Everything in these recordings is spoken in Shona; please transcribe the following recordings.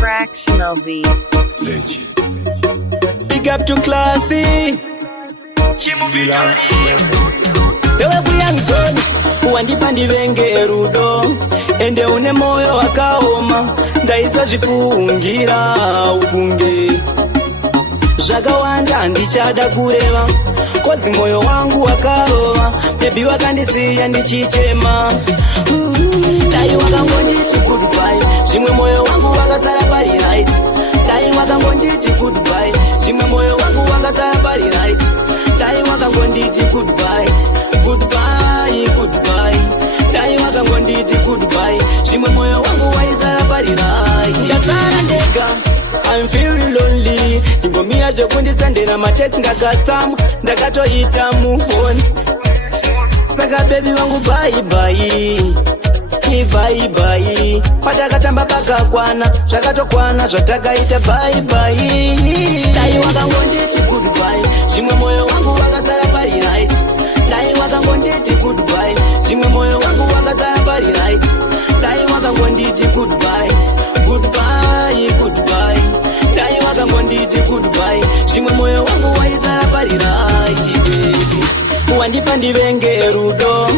Fractional beats. Legend. Big up to Classy. Ewe kuyansoni wandipa ndivenge rudo ende une moyo wakaoma ndaisa zvifungira ufunge zvakawanda ndichada kureva kozi moyo wangu wakarova bebi wakandisiya ndichichema dai wakangonditi goodbye zvimwe moyo wangu wakasara pari right dai wakangonditi goodbye zvimwe moyo wangu wakasara pari right dai wakangonditi goodbye goodbye goodbye dai wakangonditi goodbye zvimwe moyo wangu waisara pari right ndasara ndega I'm feeling lonely ingomira zvekundisendera matext ndakatsamwa ndakatoita move on saka baby wangu bye bye bye bye patakatamba pakakwana zvakatokwana zvatakaita bye bye dai wakangonditi goodbye zvimwe moyo wangu wakasara pari right dai wakangonditi goodbye zvimwe moyo wangu wakasara pari right dai wakangonditi goodbye goodbye goodbye dai wakangonditi goodbye zvimwe moyo wangu waisara pari right baby wandipa ndivenge rudo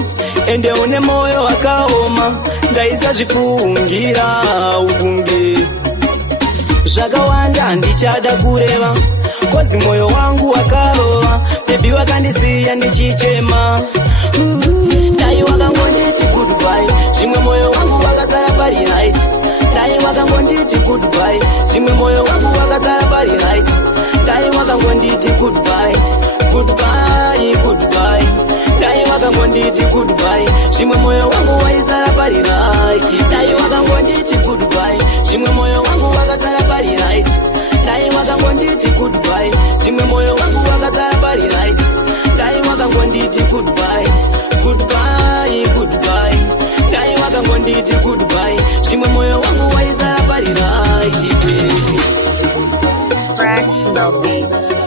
ende une moyo wakaoma ndaisa zvifungira ufunge zvakawanda ndichada kureva kozi moyo wangu wakarova bebi wakandisiya ndichichema dai wakangonditi goodbye zvimwe moyo wangu wakasara pari right dai wakangonditi goodbye zvimwe moyo wangu wakasara pari right dai wakangonditi goodbye goodbye goodbye dai wakangonditi goodbye zvimwe moyo wangu waisara pari right dai wakangonditi goodbye zvimwe moyo wangu wakasara pari right dai wakangonditi goodbye zvimwe moyo wangu wakasara pari right dai wakangonditi goodbye goodbye goodbye dai wakangonditi goodbye zvimwe moyo wangu waisara pari right baby Fractional beats.